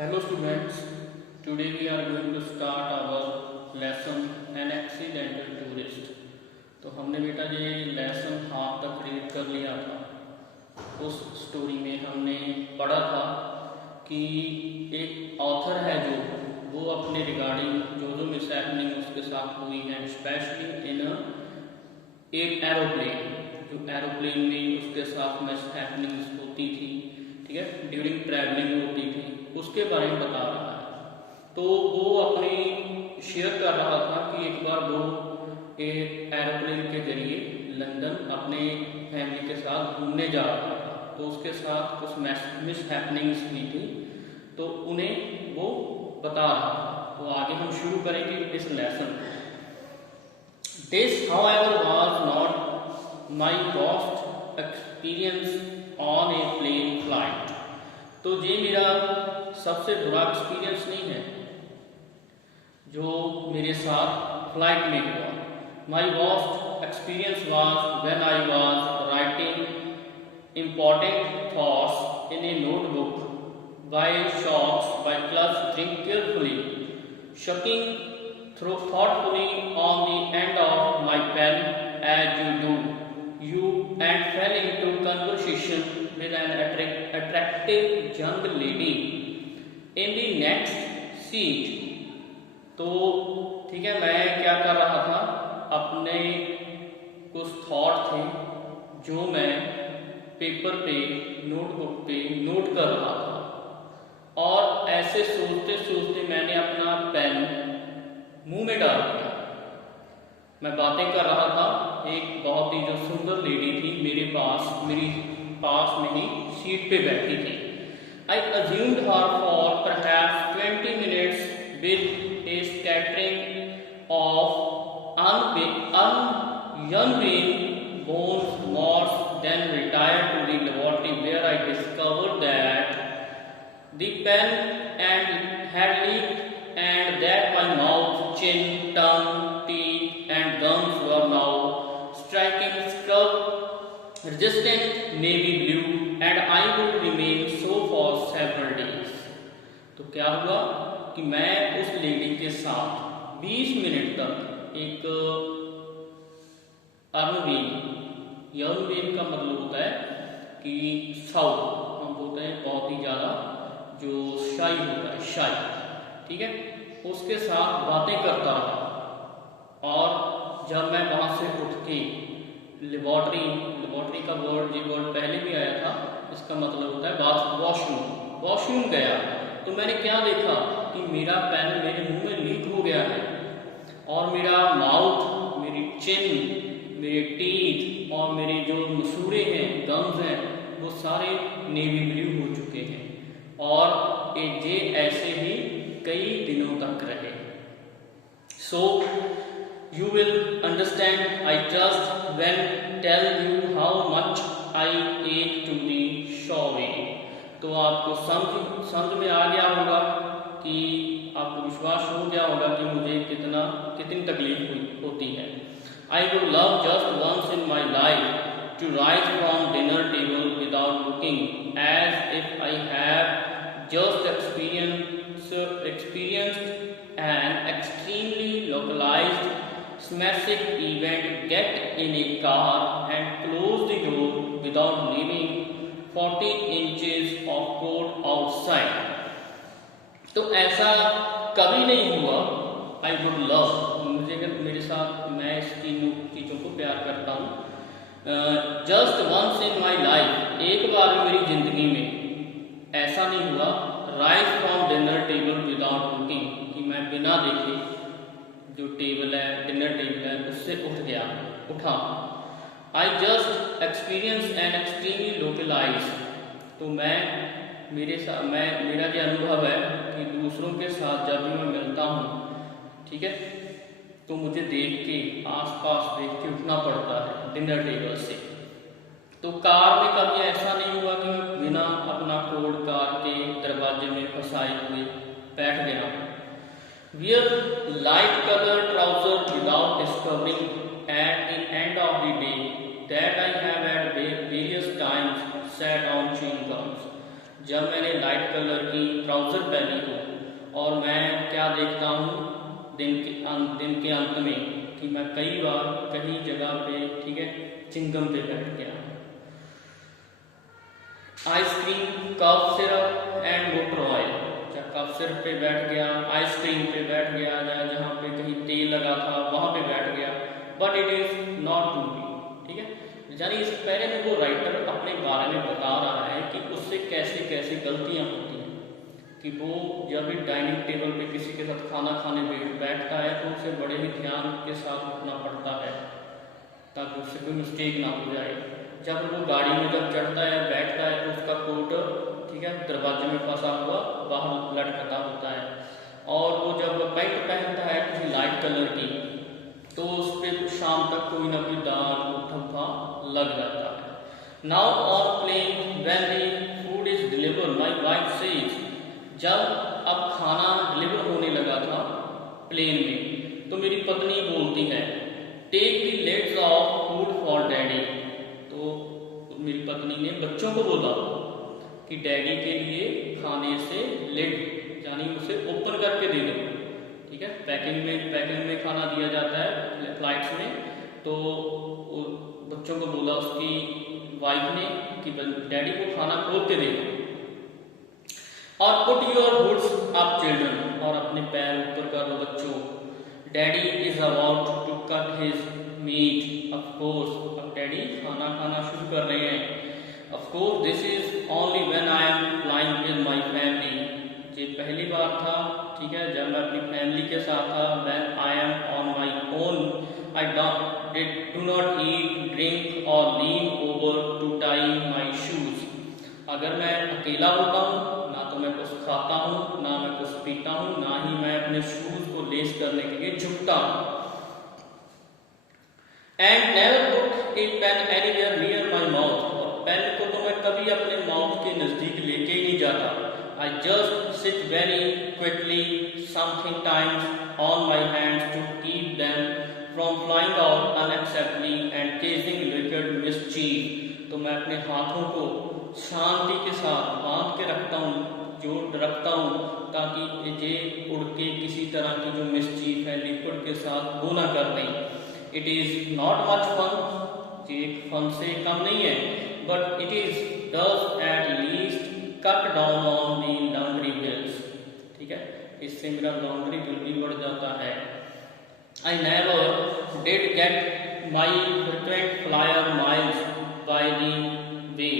Hello students, today we are going to start our lesson An Accidental Tourist। तो हमने बेटा ये lesson half तक रीड कर लिया था। उस स्टोरी में हमने पढ़ा था कि एक ऑथर है जो वो अपने रिगार्डिंग जो मिस हैपनिंग उसके साथ हुई है, स्पेशली इन एक एरोप्लेन, जो एरोप्लेन में उसके साथ मिस हैपनिंग्स होती थी, ठीक है, ड्यूरिंग ट्रैवलिंग होती थी, उसके बारे में बता रहा है। तो वो अपनी शेयर कर रहा था कि एक बार वो एक एरोप्लेन के जरिए लंदन अपने फैमिली के साथ घूमने जा रहा था। तो उसके साथ कुछ मिस हैपनिंग्स हुई थी, तो उन्हें वो बता रहा था। तो आगे हम शुरू करेंगे इस लेसन। This however was not my first experience on a plane flight. तो ये मेरा सबसे बुरा एक्सपीरियंस नहीं है जो मेरे साथ फ्लाइट में हुआ। माई worst experience was when I was writing important thoughts in A notebook by shops by clustering carefully, shucking through thoughtfully on the end of my pen as you do, and fell into conversation with an attractive young lady in the next seat। तो ठीक है, मैं क्या कर रहा था, अपने कुछ थॉट थे जो मैं पेपर पे नोटबुक पे नोट कर रहा था, और ऐसे सोचते सोचते मैंने अपना पेन मुंह में डाल दिया। मैं बातें कर रहा था, एक बहुत ही जो सुंदर लेडी थी मेरे पास में ही सीट पे बैठी थी। I assumed her for perhaps 20 minutes with a scattering of unborn moths, then retired to the laboratory where I discovered that the pen had leaked and that my mouth, chin, tongue, teeth and gums were now striking scrub resistant navy blue and I would remain so for several days। तो क्या हुआ कि मैं उस lady के साथ 20 minute तक एक अर्नवेन का मतलब होता है कि साउ, हम बोलते हैं बहुत ही ज़्यादा जो शाई होता है, शाई, ठीक है, उसके साथ बातें करता रहा। और जब मैं वहाँ से उठ के लेबॉर्ट्री का वर्ड पहले भी आया था, इसका मतलब होता है वॉशरूम गया, तो मैंने क्या देखा कि मेरा पेन मेरे मुंह में लीक हो गया है और मेरा माउथ, मेरी चिन, मेरे टीथ और मेरे जो मसूड़े हैं, गम्स हैं, वो सारे नेवी ब्लू हो चुके हैं और ये ऐसे ही कई दिनों तक रहे। So you will understand I trust when tell you how much I take to the shower. तो आपको समझ में आ गया होगा कि आपको विश्वास हो गया होगा कि मुझे कितनी तकलीफ होती है। I would love just once in my life to rise from dinner table without looking, as if I have just experienced an extremely localized seismic event, get in a car and close the door without leaving 40 inches of cold outside। तो ऐसा कभी नहीं हुआ। I would love, मेरे साथ, मैं इस तीनों चीज़ों को प्यार करता हूँ। Just once in my life, एक बार मेरी जिंदगी में ऐसा नहीं हुआ, rise from dinner table without looking, कि मैं बिना देखे जो टेबल है, डिनर टेबल है, उससे उठा। I just experience an extremely localise. तो मेरा जो अनुभव है कि दूसरों के साथ जब भी मैं मिलता हूँ, ठीक है, तो मुझे देख के, आसपास देख के उठना पड़ता है डिनर टेबल से। तो कार में कभी ऐसा नहीं हुआ कि मैं बिना अपना कोड कार के दरवाजे में फंसाए हुए बैठ गया। Wear light colour trouser without discovering at the end of the day that I have at various times set on chewing gums. जब मैंने लाइट कलर की ट्राउज़र पहनी हो और मैं क्या देखता हूँ दिन के अंत में कि मैं कई बार कई जगह पे, ठीक है, चिंगम पे बैठ गया, ice cream, cough syrup and motor oil, या कफ सिरप पे बैठ गया, आइसक्रीम पे बैठ गया, या जहाँ पे कहीं तेल लगा था वहाँ पे बैठ गया, but it is not to be, ठीक है। यानी इस पहले में वो राइटर अपने बारे में बता रहा है कि उससे कैसे कैसे गलतियाँ होती हैं, कि वो जब भी डाइनिंग टेबल पे किसी के साथ खाना खाने बैठता है तो उसे बड़े ही ध्यान के साथ उठना पड़ता है ताकि उससे कोई मिस्टेक ना हो जाए। जब वो गाड़ी में जब चढ़ता है बैठता है तो उसका कोट, ठीक है, दरवाजे में फंसा हुआ बाहर लटकता होता है, और वो जब पैंट पहनता है किसी लाइट कलर की तो उस पर शाम तक कोई ना कोई दाग धब्बा लग जाता है। Now on plane when the food is delivered my wife says, जब अब खाना डिलीवर होने लगा था प्लेन में तो मेरी पत्नी बोलती है, take the lids of food for daddy. तो मेरी पत्नी ने बच्चों को बोला कि डैडी के लिए खाने से लिड यानी उसे ओपन करके दे दो, ठीक है। पैकिंग में खाना दिया जाता है फ्लाइट्स में, तो बच्चों को बोला उसकी वाइफ ने कि डैडी को खाना खोल के दे दो। और put your hoods up children, और अपने पैर ऊपर करो बच्चों, daddy is about to cut his meat. Of course अब डैडी खाना खाना शुरू कर रहे हैं। Of course this is only when I am flying with my family, ये पहली बार था, ठीक है, जब मैं अपनी फैमिली के साथ था। When I am on my own I do not eat, drink और lean over to tie my shoes. अगर मैं अकेला होता हूँ ना तो मैं कुछ खाता हूँ, ना मैं कुछ पीता हूँ, ना ही मैं अपने शूज को लेस करने के लिए झुकता हूँ। And never put a pen anywhere near my mouth, और पेन को तो मैं कभी अपने माउथ के नजदीक लेके ही नहीं जाता। I just sit very quickly, something times on my hands to keep them from flying out unacceptably and causing wicked mischief। तो मैं अपने हाथों को शांति के साथ बांध के रखता हूँ, जोड़ रखता हूँ, ताकि ये उड़ के किसी तरह की जो मिसचीफ है लिक्विड के साथ वो ना कर दें। It is not much fun, ये फन से कम नहीं है, but it is does at least cut down on the laundry bills, ठीक है, इससे मेरा लॉन्ड्री बिल भी बढ़ जाता है। I never did get my frequent flyer miles by the way,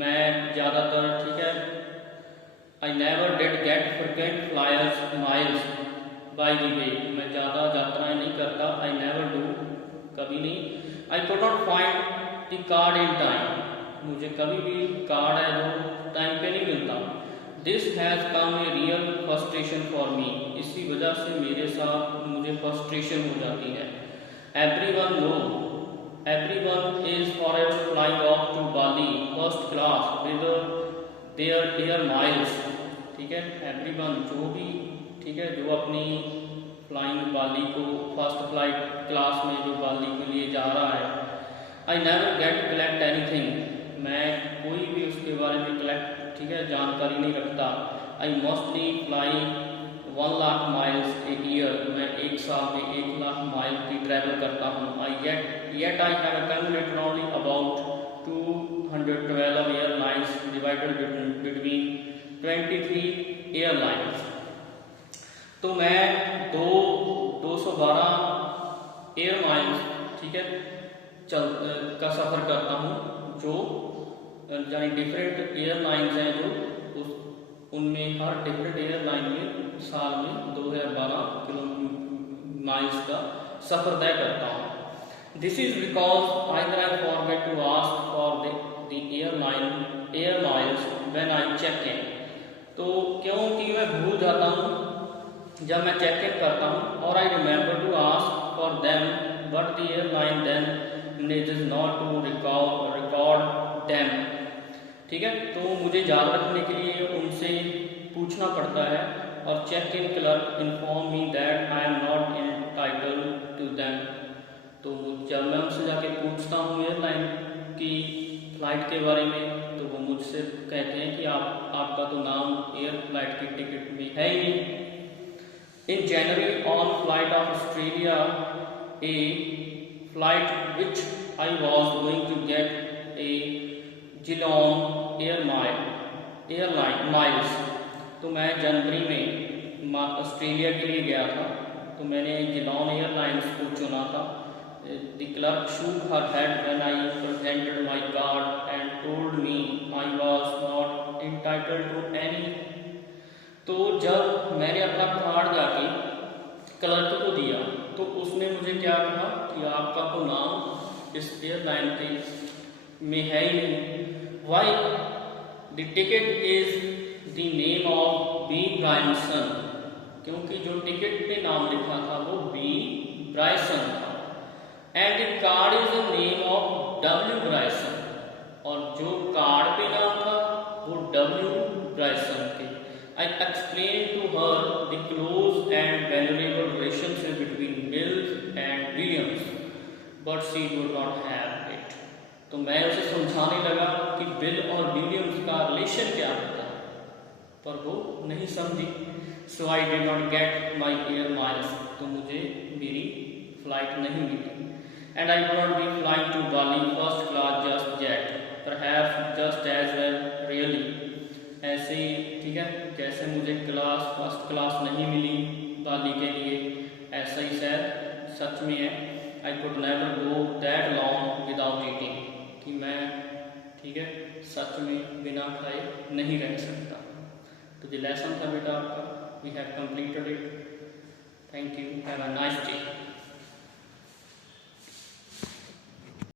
मैं ज़्यादातर, ठीक है, I never did get frequent flyers miles by the way, मैं ज़्यादा यात्राएं नहीं करता। आई नेवर डू, कभी नहीं। I could not find the card in time, मुझे कभी भी कार्ड है जो टाइम पे नहीं मिलता। This has come a real frustration for me, इसी वजह से मेरे साथ मुझे फ्रस्ट्रेशन हो जाती है। Everyone is forever flying off to Bali first class with their air miles, ठीक है, एवरीवन जो भी, ठीक है, जो अपनी फ्लाइंग बाली को फर्स्ट फ्लाइट क्लास में जो बाली के लिए जा रहा है। I never get collect anything, मैं कोई भी उसके बारे में कलेक्ट, ठीक है, जानकारी नहीं रखता। I mostly fly 1 lakh miles a year, मैं एक साल में 1 लाख माइल की ट्रैवल करता हूँ। Yet I have accumulated only about 212 airlines divided between 23 airlines। तो मैं 212 एयर माइल्स, ठीक है, का सफ़र करता हूँ, जो यानी डिफरेंट एयरलाइंस हैं जो उनमें हर डिफरेंट एयरलाइन में साल में 2012 माइल्स का सफ़र तय करता हूँ। This is because either I forget to ask for the air miles when I check in, तो क्योंकि मैं भूल जाता हूँ जब मैं चेक इन करता हूँ, और I remember to ask for them but the airline then manages not to record them, ठीक है। तो मुझे याद रखने के लिए उनसे पूछना पड़ता है, और check in clerk inform me that I am not entitled to them. तो जब मैं उनसे जाके पूछता हूँ एयरलाइन की फ़्लाइट के बारे में, तो वो मुझसे कहते हैं कि आप आपका तो नाम एयर फ्लाइट की टिकट में है ही नहीं। In January on flight of Australia a flight which I was going to get a Geelong airline miles. तो मैं जनवरी में ऑस्ट्रेलिया के लिए गया था, तो मैंने जिलोंग एयरलाइंस को चुना था। The clerk shook her head when I presented my card and told me I was not entitled to any। तो जब मैंने अपना कार्ड जाके क्लर्क को दिया तो उसने मुझे क्या कहा कि आपका तो नाम इस एयरलाइन के में है ही नहीं। Why the ticket is the name of B Bryson, क्योंकि जो टिकट पे नाम लिखा था वो बी ब्रायसन था। And the card is the name of W Bryson, और जो कार्ड पे नाम था वो डब्ल्यू ब्रायसन थे। I explained to her the close and valuable relationship between Bill and Williams, but she would not have it। तो मैं उसे समझाने लगा कि बिल और विलियम्स का रिलेशन क्या होता है, पर वो नहीं समझी। So I did not get my air miles, तो मुझे मेरी फ्लाइट नहीं मिली। And I would not be flying to Bali first class just yet, perhaps just as well really। ऐसे ही ठीक है, जैसे मुझे फर्स्ट क्लास नहीं मिली बाली के लिए, ऐसा ही शायद सच में है। I could never go that long without eating, कि मैं ठीक है सच में बिना खाए नहीं रह सकता। तो ये लेसन था बेटा आपका, we have completed it. Thank you, have a nice day.